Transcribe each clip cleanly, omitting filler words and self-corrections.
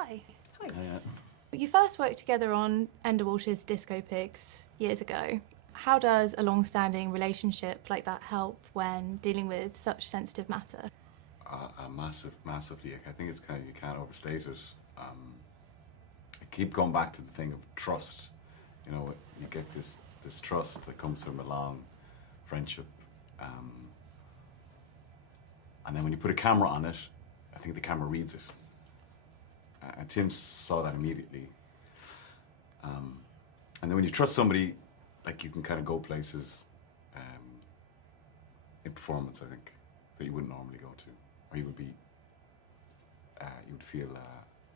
Hi. Hi. You first worked together on Enda Walsh's Disco Pigs years ago. How does a long-standing relationship like that help when dealing with such sensitive matter? Massively. I think it's kind of, you can't overstate it. I keep going back to the thing of trust. You know, you get this trust that comes from a long friendship. And then when you put a camera on it, I think the camera reads it. And Tim saw that immediately. And then when you trust somebody, like, you can kind of go places in performance, I think, that you wouldn't normally go to, or you would be, you would feel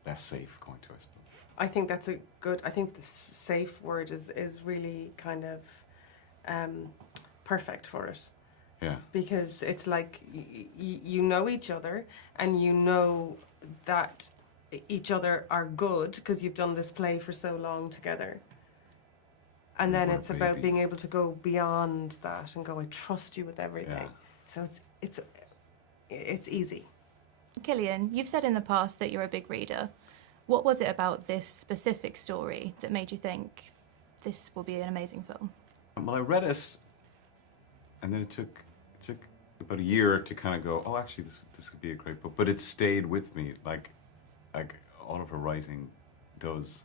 less safe going to, I suppose. I think that's a good, I think the safe word is really kind of perfect for it. Yeah. Because it's like, you know each other, and you know that each other are good because you've done this play for so long together. And then it's about being able to go beyond that and go, I trust you with everything. Yeah. So it's easy. Cillian, you've said in the past that you're a big reader. What was it about this specific story that made you think this will be an amazing film? Well, I read it, and then it took about a year to kind of go, oh, actually, this could be a great book. But it stayed with me, like all of her writing does.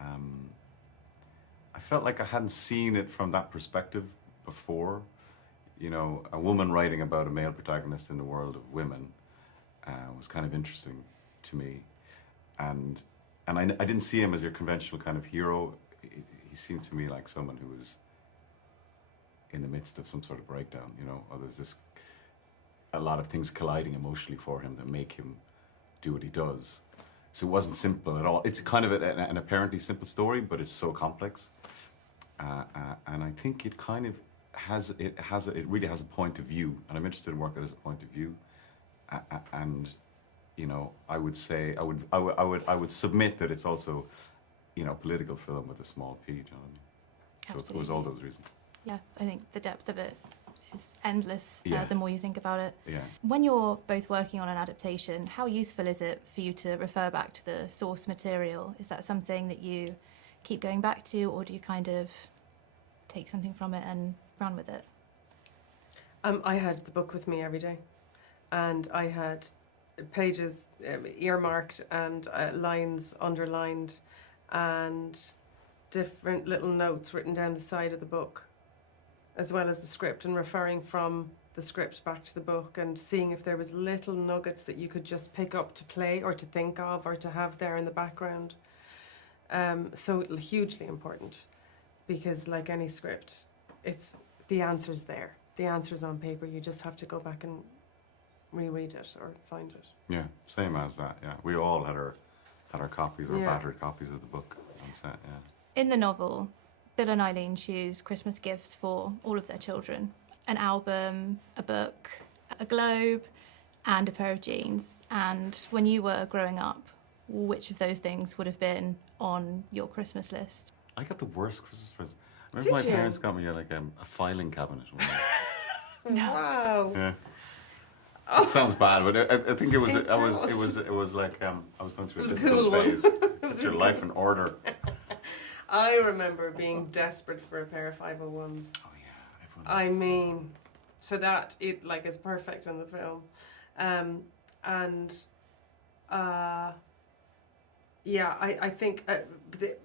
I felt like I hadn't seen it from that perspective before. You know, a woman writing about a male protagonist in the world of women was kind of interesting to me. And I didn't see him as your conventional kind of hero. He seemed to me like someone who was in the midst of some sort of breakdown, you know, or there's a lot of things colliding emotionally for him that make him do what he does. So it wasn't simple at all. It's kind of an apparently simple story, but it's so complex. And I think it kind of it really has a point of view, and I'm interested in work that has a point of view. And you know, I would say I would submit that it's also, you know, a political film with a small p. Do you know what I mean? So it was all those reasons. Yeah, I think the depth of it is endless Yeah. the more you think about it. Yeah. When you're both working on an adaptation, how useful is it for you to refer back to the source material? Is that something that you keep going back to, or do you kind of take something from it and run with it? I had the book with me every day, and I had pages earmarked and lines underlined and different little notes written down the side of the book, as well as the script, and referring from the script back to the book and seeing if there was little nuggets that you could just pick up to play or to think of or to have there in the background. So hugely important, because like any script, it's the answer's there. The answer's on paper. You just have to go back and reread it or find it. Yeah, same as that. Yeah, we all had our copies, or Yeah. battered copies of the book on set. Yeah. In the novel, Bill and Eileen choose Christmas gifts for all of their children. An album, a book, a globe, and a pair of jeans. And when you were growing up, which of those things would have been on your Christmas list? I got the worst Christmas present. I remember my parents got me like a filing cabinet. Wow. Yeah. That sounds bad, but I think it was. It was like I was going through a difficult phase. Put your life in order. I remember being desperate for a pair of 501s. Oh yeah, everyone. I mean, so that it like is perfect in the film, yeah, I think the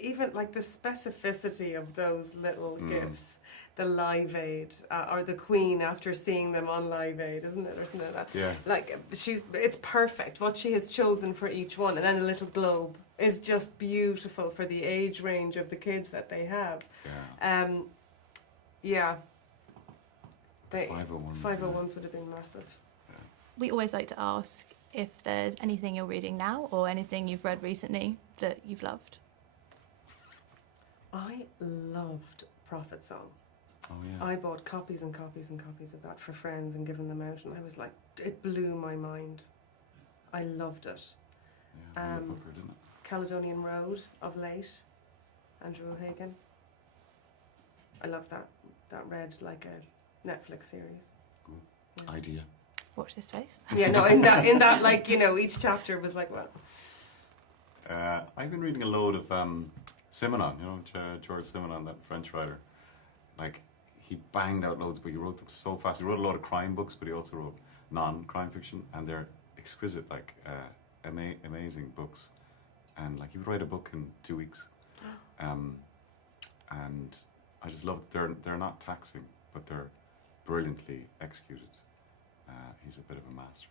even like the specificity of those little gifts, the Live Aid or the Queen after seeing them on Live Aid, isn't it? Isn't it that? Yeah. Like it's perfect what she has chosen for each one, and then a little globe is just beautiful for the age range of the kids that they have. Yeah. Yeah. The 501s. 501s would have been massive. We always like to ask if there's anything you're reading now or anything you've read recently that you've loved. I loved Prophet Song. Oh yeah. I bought copies and copies and copies of that for friends and given them out, and I was like, it blew my mind. I loved it. Yeah, I love Booker, didn't it? Caledonian Road of late, Andrew O'Hagan. I loved that. That read like a Netflix series. Cool. Yeah. Idea. Watch this space. Yeah, no, in that, like, you know, each chapter was like, well, I've been reading a load of Simenon, you know, George Simenon, that French writer. Like, he banged out loads, but he wrote them so fast. He wrote a lot of crime books, but he also wrote non-crime fiction, and they're exquisite, like amazing books. And like, he would write a book in 2 weeks, and I just love that they're not taxing, but they're brilliantly executed. He's a bit of a master.